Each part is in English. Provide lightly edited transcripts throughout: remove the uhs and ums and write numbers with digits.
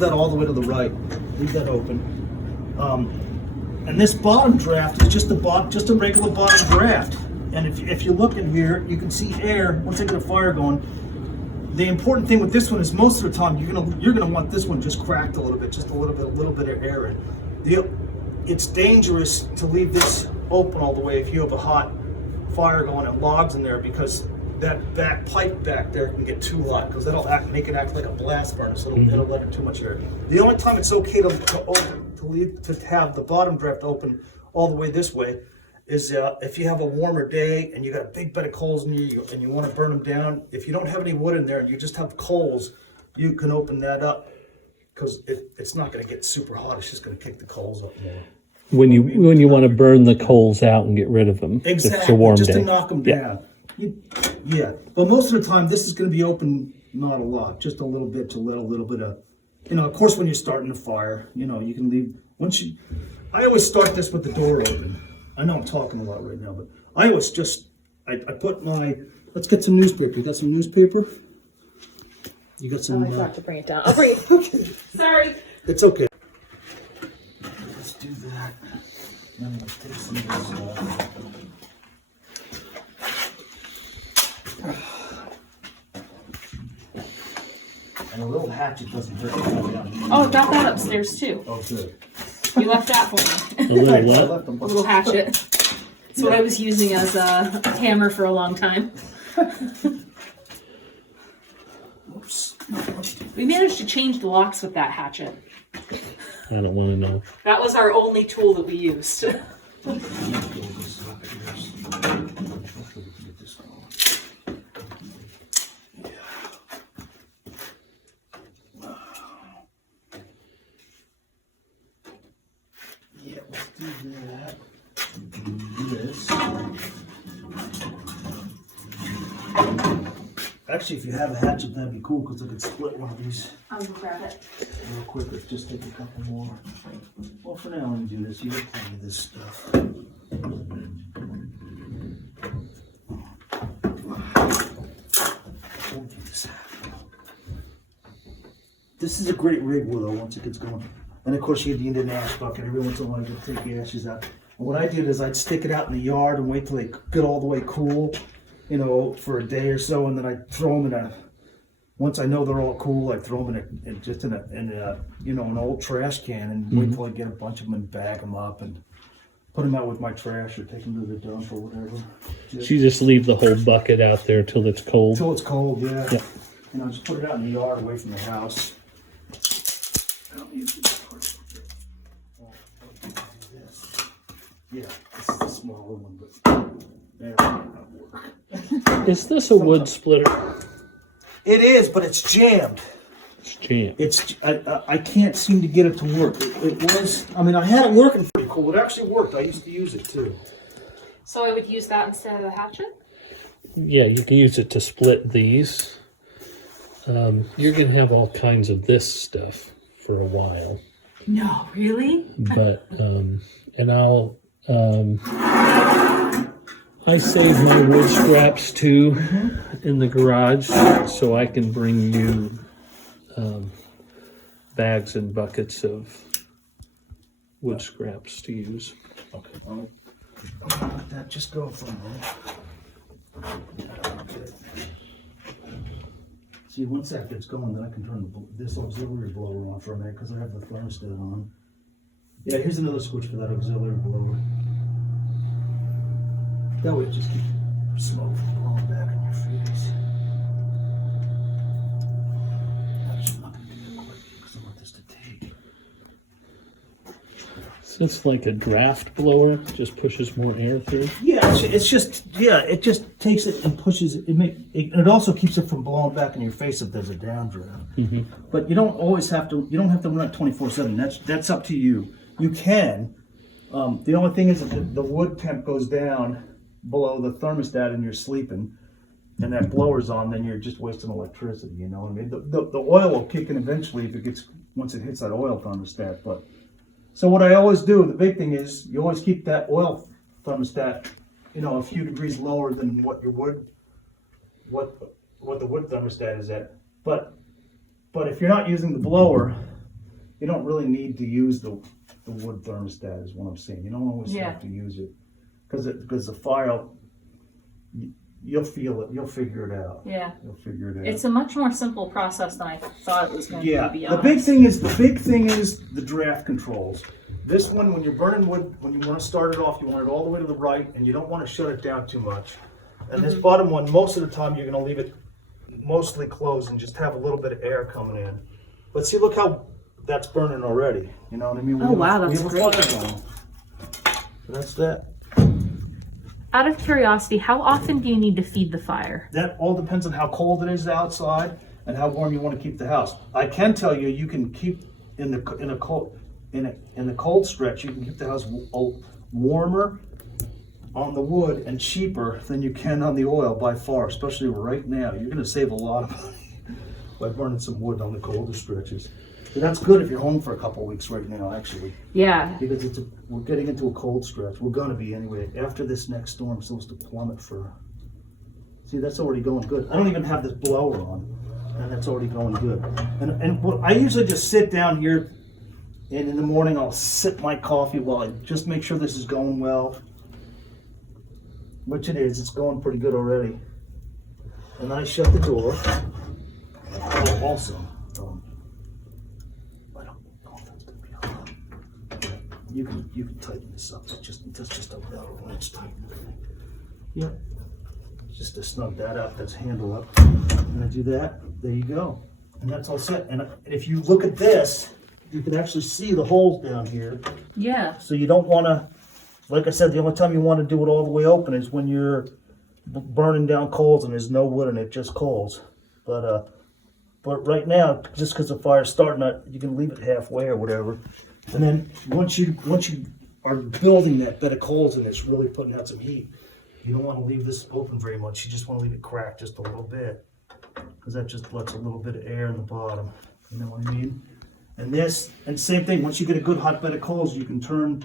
that all the way to the right. Leave that open. And this bottom draft is just a regular bottom draft. And if you look in here, you can see air. Once I get a fire going, the important thing with this one is most of the time you're gonna want this one just cracked a little bit, just a little bit of air in. It's dangerous to leave this open all the way if you have a hot fire going and logs in there, because that back pipe back there can get too hot, because that'll make it act like a blast furnace. It'll let in too much air. The only time it's okay to have the bottom draft open all the way this way is if you have a warmer day and you got a big bed of coals in you and you want to burn them down. If you don't have any wood in there and you just have coals, you can open that up, because it's not going to get super hot. It's just going to kick the coals up more. When you want to burn the coals out and get rid of them. Exactly, if it's a warm just day. to knock them down. Yeah, but most of the time this is going to be open, not a lot, just a little bit to let a little bit of, of course when you're starting a fire, you can leave, I always start this with the door open. I know I'm talking a lot right now, but I always I put let's get some newspaper. You got some newspaper? You got some? I forgot to bring it down. I'll bring it. Okay. Sorry. It's okay. Let's do that. Now I'm gonna take some of this off. And a little hatchet doesn't hurt. Oh, I got that upstairs too. Oh, good. You left that for me. A little I what? left them. A little hatchet. It's what I was using as a hammer for a long time. Oops. We managed to change the locks with that hatchet. I don't want to know. That was our only tool that we used. Yeah, let's do that. Do this. Actually, if you have a hatchet, that'd be cool, because I could split one of these I'll go grab it. real quick. Let's just take a couple more. Well, for now, let me do this. You get plenty of this stuff. We'll do this. This is a great rig wood, though, once it gets going. And of course, you need an ash bucket. Every once in a while, you take the ashes out. And what I did is I'd stick it out in the yard and wait till they get all the way cool, for a day or so, and then I throw them once I know they're all cool, I throw them in an old trash can, and wait till I get a bunch of them and bag them up and put them out with my trash or take them to the dump or whatever. So you just leave the whole bucket out there till it's cold? Till it's cold, yeah. Yep. Just put it out in the yard away from the house. I don't need this part. Yeah, this is the smaller one, but that might not work. Is this a wood splitter? It is, but it's jammed. It's jammed. I can't seem to get it to work. It was, I had it working pretty cool. It actually worked. I used to use it too. So I would use that instead of the hatchet? Yeah, you can use it to split these. You're going to have all kinds of this stuff for a while. No, really? But, and I save my wood scraps too in the garage, so I can bring you bags and buckets of wood scraps to use. Okay. I'll let that just go for a minute. Okay. See, once that gets going, then I can turn this auxiliary blower on for a minute, because I have the thermostat on. Yeah, here's another switch for that auxiliary blower. That way it just keeps smoke from blowing back in your face. I'm just not going to do that quick, because I want this to take. So it's like a draft blower, just pushes more air through. Yeah, it just takes it and pushes it. It also keeps it from blowing back in your face if there's a downdraft. But you don't always have to. You don't have to run it 24/7. That's up to you. You can. The only thing is that the wood temp goes down below the thermostat and you're sleeping, and that blower's on, then you're just wasting electricity. You know what I mean? The oil will kick in eventually once it hits that oil thermostat. But so what I always do, the big thing is you always keep that oil thermostat, a few degrees lower than what the wood thermostat is at. But if you're not using the blower, you don't really need to use the wood thermostat is what I'm saying. You don't always Yeah. have to use it. Because the fire, you'll feel it, you'll figure it out. Yeah. You'll figure it out. It's a much more simple process than I thought it was going Yeah, to be. the big thing is the draft controls. This one, when you're burning wood, when you want to start it off, you want it all the way to the right, and you don't want to shut it down too much. And this bottom one, most of the time, you're going to leave it mostly closed and just have a little bit of air coming in. But see, look how that's burning already. You know what I mean? We Oh, have- wow, we that's have a great. fire going. So that's that. Out of curiosity, how often do you need to feed the fire? That all depends on how cold it is outside and how warm you want to keep the house. I can tell you, you can keep in the cold stretch. You can keep the house warmer on the wood and cheaper than you can on the oil by far. Especially right now, you're going to save a lot of money by burning some wood on the colder stretches. So that's good if you're home for a couple weeks right now, actually, Yeah. because we're getting into a cold stretch. We're going to be anyway. After this next storm, it's supposed to plummet for. See, that's already going good. I don't even have this blower on, and that's already going good. And what, I usually just sit down here, and in the morning I'll sip my coffee while I just make sure this is going well, which it is. It's going pretty good already. And then I shut the door. Oh, also, I don't know if that's gonna be hot. You can tighten this up. That's just a metal wrench tightener thing. Yep. Just to snug that up, that's handle up. And I do that, there you go. And that's all set. And if you look at this, you can actually see the holes down here. Yeah. So you don't want to, like I said, the only time you want to do it all the way open is when you're burning down coals and there's no wood in it, just coals. But right now, just because the fire's starting, you can leave it halfway or whatever. And then once you are building that bed of coals and it's really putting out some heat, you don't want to leave this open very much. You just want to leave it cracked just a little bit, because that just lets a little bit of air in the bottom. You know what I mean? And same thing, once you get a good hot bed of coals, you can turn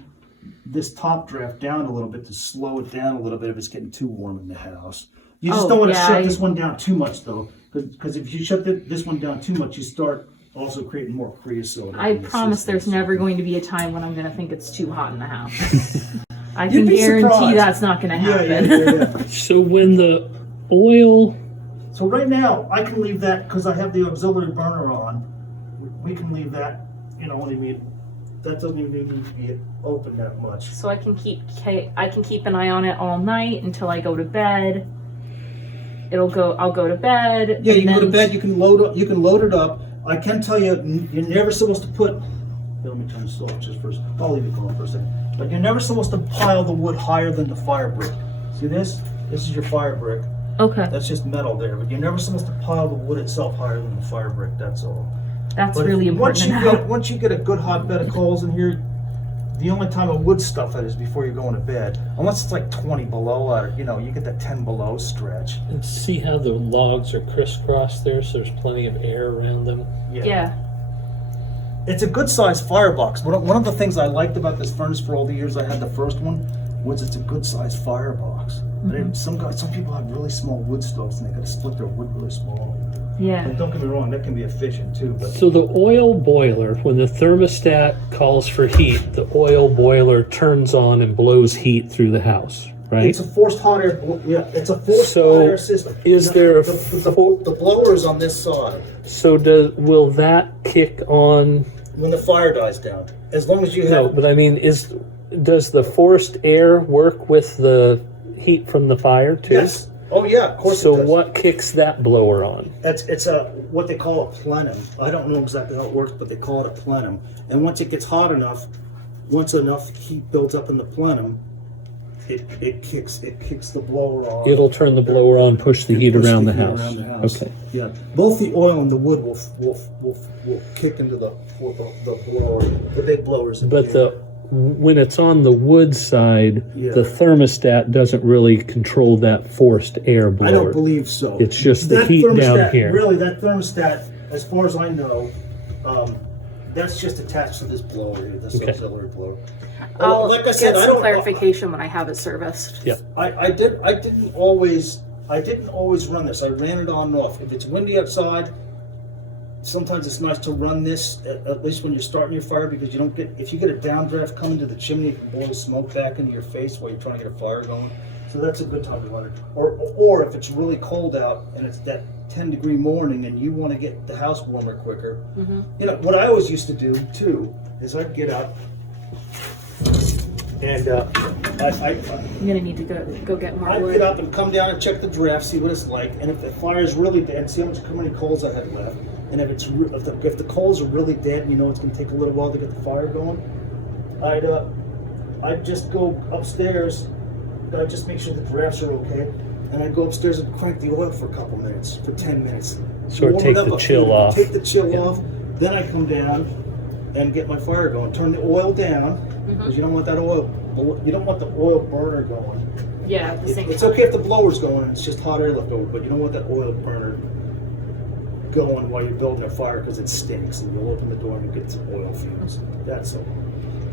this top draft down a little bit to slow it down a little bit if it's getting too warm in the house. You just don't want to shut this one down too much though, because if you shut this one down too much, you start also creating more creosote. I in the promise system. there's never going to be a time when I'm going to think it's too hot in the house. I You'd can be guarantee surprised. that's not going to happen. Yeah. So when the oil, So right now, I can leave that, because I have the auxiliary burner on, we can leave that, you know what I mean? That doesn't even need to be open that much. So I can keep an eye on it all night until I go to bed. I'll go to bed. Yeah, you and can go to then- bed, you can load it up. I can tell you, you're never supposed to put, here, let me turn this off just first. I'll leave it going for a second. But you're never supposed to pile the wood higher than the fire brick. See this? This is your fire brick. Okay, That's just metal there, but you're never supposed to pile the wood itself higher than the fire brick, that's all. that's But really once important you to know. once you get a good hot bed of coals in here, the only time I would stuff it is before you're going to bed. Unless it's like 20 below, or you get that 10 below stretch. and see how the logs are crisscrossed there, so there's plenty of air around them. Yeah. It's a good sized firebox. One of the things I liked about this furnace for all the years I had the first one was it's a good sized firebox. But some people have really small wood stoves and they got to split their wood really small. Yeah. And don't get me wrong, that can be efficient too. But So the oil boiler, when the thermostat calls for heat, the oil boiler turns on and blows heat through the house, right? it's a forced hot air. Yeah, it's a forced So, hot air system. is there a the blower is on this side So will that kick on? when the fire dies down? As long as you have. No, but I mean, does the forced air work with the heat from the fire too? Yes. Oh yeah, of course. So it does. what kicks that blower on? It's a what they call a plenum. I don't know exactly how it works, but they call it a plenum. And once it gets hot enough, once enough heat builds up in the plenum, it kicks the blower on. It'll turn the blower on, push the heat Push around the the heat house. around the house. Okay. Yeah. Both the oil and the wood will kick into the blower, the big blowers. But when it's on the wood side, Yeah. the thermostat doesn't really control that forced air blower. I don't believe so. It's just the That heat down thermostat- here. Really, that thermostat, as far as I know, that's just attached to this blower here, this Okay. auxiliary blower. I'll Like I said, get I some don't. clarification when I have it serviced. Yeah. I didn't always run this. I ran it on and off. If it's windy outside, sometimes it's nice to run this at least when you're starting your fire, because you don't get, if you get a downdraft coming to the chimney, it can blow smoke back into your face while you're trying to get a fire going. So that's a good time to run it. Or if it's really cold out and it's that 10-degree morning and you want to get the house warmer quicker. You know, what I always used to do too is I'd get out and I'm gonna need to go get more I'd wood. get up and come down and check the draft, see what it's like, and if the fire's really dead, see how many coals I had left. And if if the coals are really dead and you know it's going to take a little while to get the fire going, I'd just go upstairs. I'd just make sure the drafts are okay, and I'd go upstairs and crank the oil for a couple minutes, for 10 minutes. Sort of Warm take it up the a chill few, off. Take the chill off. Then I come down and get my fire going. Turn the oil down because you don't want that oil. You don't want the oil burner going. Yeah, at the same It's time. okay if the blower's going and it's just hot air left over, but you don't want that oil burner going while you're building a fire because it stinks, and you'll open the door and you get some oil fumes. That's all.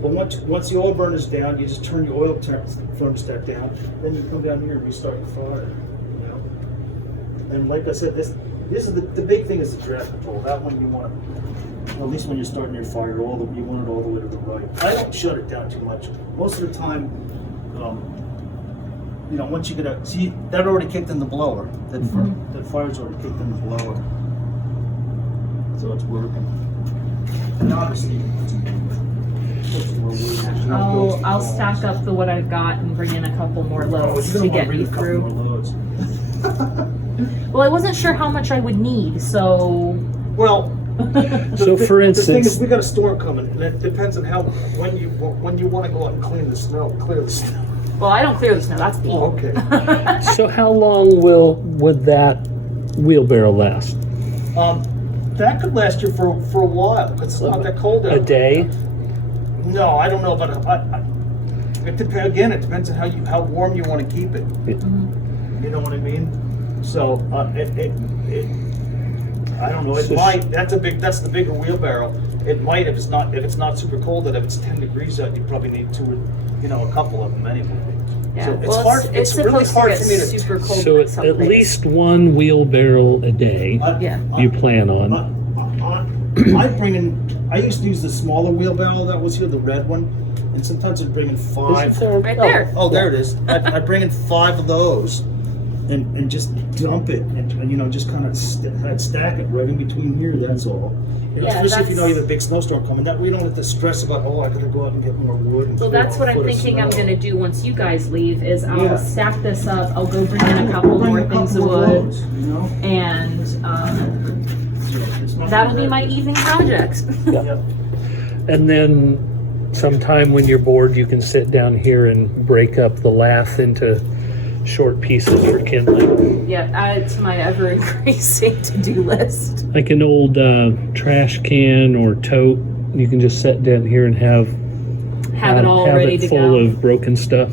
Well, once the oil burner's down, you just turn your oil thermostat down. Then you come down here and restart the fire. You know. And like I said, this is the big thing is the draft control. That one you want, well, at least when you're starting your fire, you want it all the way to the right. I don't shut it down too much. Most of the time, you know, once you get out, see that already kicked in the blower. That fire's already kicked in the blower. So it's working. And obviously, I'll stack up the what I've got and bring in a couple more loads to get me through. Well, I wasn't sure how much I would need, so. Well, So for the thing instance, is, we got a storm coming, and it depends on when you want to go out and clear the snow. Well, I don't clear the snow. That's the. Oh, okay. so how long would that wheelbarrow last? That could last you for a while because it's not that cold out. A day? No, I don't know, but it depends. Again, it depends on how warm you want to keep it. You know what I mean? So I don't know. It So might. That's the bigger wheelbarrow. It might if it's not super cold. That if it's 10 degrees out, you probably need a couple of them anyway. Yeah. So it's Well, hard. it's really supposed hard to for get me to. super cold. So in at some at places. least one wheelbarrow a day Yeah. you plan on. I used to use the smaller wheelbarrow that was here, the red one, and sometimes I'd bring in 5. Right there. Oh, there it is. I'd bring in 5 of those, and just dump it, and you know, just kind of stack it right in between here. That's all. You know, Yeah, especially if you know you that's- have a big snowstorm coming. That way you don't have to stress about, I gotta go out and get more wood. And Well, clear that's off what a I'm foot of thinking I'm snow. gonna do once you guys leave. Is I'll Yeah. stack this up. I'll go bring in a couple Bring more a things couple of more wood, loads, you know? and It's not that'll too be bad. my evening project. Yeah. And then sometime when you're bored, you can sit down here and break up the lath into short pieces for kindling. Yeah, add it to my ever-increasing to-do list. Like an old trash can or tote, you can just sit down here and have Have it all ready to full go. of broken stuff.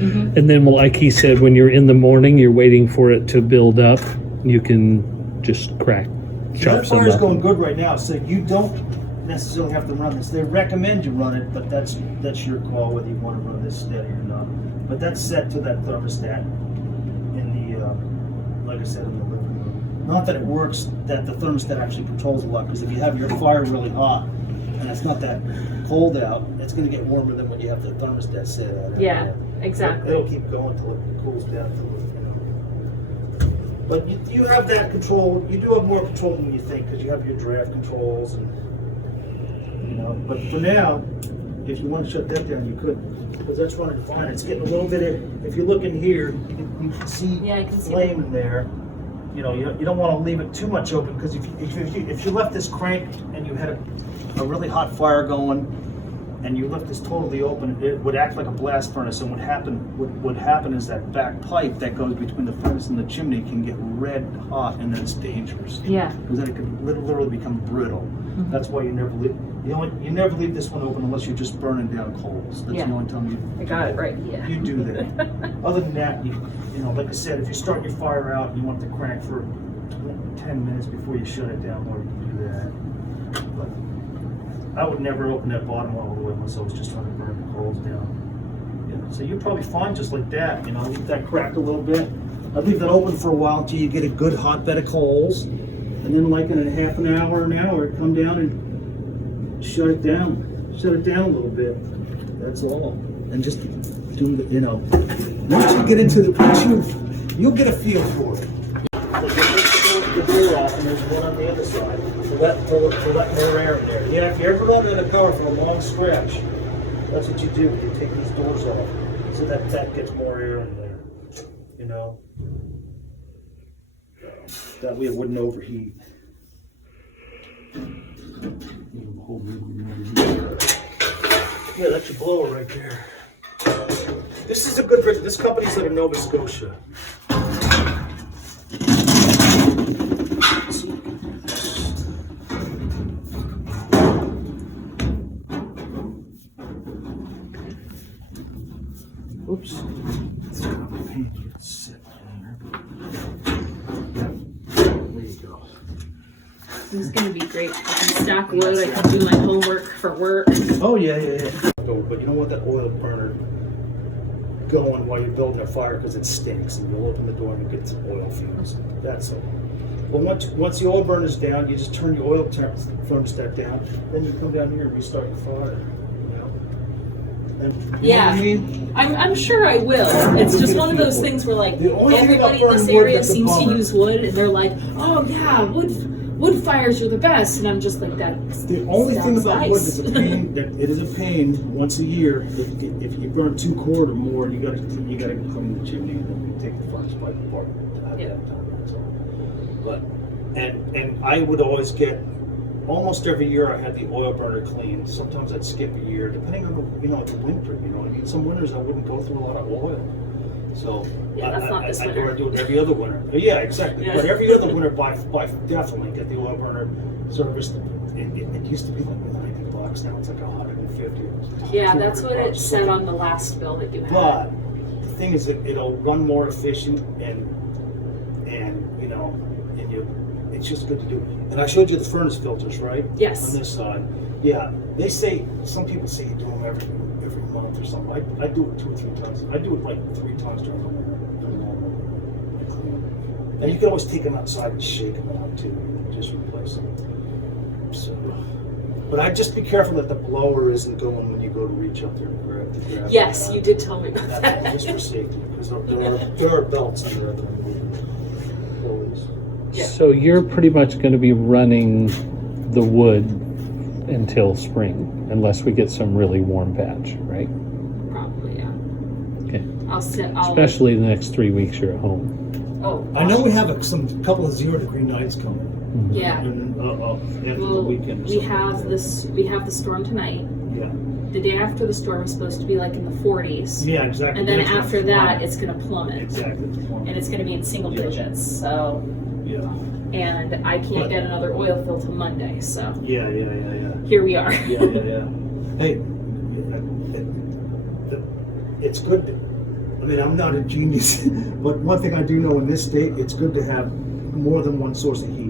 And then, well, like he said, when you're in the morning, you're waiting for it to build up, you can just chop That some fire's up. going good right now, so you don't necessarily have to run this. They recommend you run it, but that's your call whether you want to run this steady or not. But that's set to that thermostat in the, like I said, in the living room. Not that it works, that the thermostat actually controls a lot, because if you have your fire really hot and it's not that cold out, it's going to get warmer than when you have the thermostat set at. Yeah, exactly. It'll keep going until it cools down to it, you know. But you have that control. You do have more control than you think because you have your draft controls, and you know. But for now, if you want to shut that down, you could, because that's running fine. It's getting a little bit of. If you look in here, you can see Yeah, I can see flame in there. You know, you don't want to leave it too much open because if you left this crank and you had a really hot fire going, and you left this totally open, it would act like a blast furnace. And what happen is that back pipe that goes between the furnace and the chimney can get red hot, and that's dangerous. Yeah. Because then it could literally become brittle. That's why you never leave this one open unless you're just burning down coals. That's Yeah. the only time I got it right here. you do that. Other than that, you know, like I said, if you start your fire out, you want the crank for 10 minutes before you shut it down, or you can do that. But I would never open that bottom one all the way unless I was just trying to burn the coals down. Yeah, so you're probably fine just like that. You know, leave that crack a little bit. I'd leave that open for a while until you get a good hot bed of coals, and And then like in a half an hour, come down and shut it down a little bit. That's all. And just do the, you know, once you get into the, you'll get a feel for it. So you take the door off and there's one on the other side to let more air in there. Yeah, if you ever run in a car for a long stretch, that's what you do. You take these doors off so that gets more air in there, you know. That way it wouldn't overheat. Yeah, that's your blower right there. This is a good, this company's out of Nova Scotia. Oops. It's got a pain to sit in there. There you go. This is gonna be great. I can stack wood. I can do my homework for work. Oh yeah. But you don't want that oil burner going while you're building a fire because it stinks, and you'll open the door and you get some oil fumes. That's it. Well, once the oil burner's down, you just turn your oil thermostat down. Then you come down here and restart the fire. And, you know what I mean? I'm sure I will. It's just one of those things where like The only thing about everybody in this burning wood area that's a seems to bummer. use wood, and they're like, oh yeah, wood fires are the best, and I'm just like that. The only thing sounds about nice. wood that's a pain, that it is a pain once a year. If you burn 2 quart or more, you gotta clean the chimney and take the furnace pipe apart. Yeah. That's all. But and I would always get, almost every year I had the oil burner cleaned. Sometimes I'd skip a year, depending on the winter. You know what I mean? Some winters I wouldn't go through a lot of oil. So Yeah, that's not this I winter. do it every other winter. Yeah, exactly. Yeah. But every other winter, by definitely get the oil burner serviced. It used to be like $90. Now it's like $150. Yeah, that's what it $200. said on the last bill that you had. But the thing is that it'll run more efficient and you know, and it's just good to do. And I showed you the furnace filters, right? Yes. On this side. Yeah. They say, some people say you do them every month or something. I do it 2 or 3 times. I do it like 3 times during the winter. And you can always take them outside and shake them out too, and just replace them. So, but I'd just be careful that the blower isn't going when you go to reach up there and grab. Yes, you did tell me about That's that. just for safety, because there are belts under there. Always. Yeah. So you're pretty much going to be running the wood until spring, unless we get some really warm patch, right? Probably, yeah. Okay. I'll Especially the next 3 weeks you're at home. Oh, I know we have couple of 0-degree nights coming. yeah. And, after the Well, weekend. or we something have like this. We have the storm tonight. that. Yeah. The day after the storm is supposed to be like in the 40s. Yeah, exactly. And then It's gonna after that, plummet. it's going to plummet. Exactly. And it's going to be in single Yeah. digits. So, Yeah. and I can't get another oil fill till Monday. So Yeah. here we are. Yeah. Hey, it's good. I mean, I'm not a genius, but one thing I do know in this state, it's good to have more than one source of heat.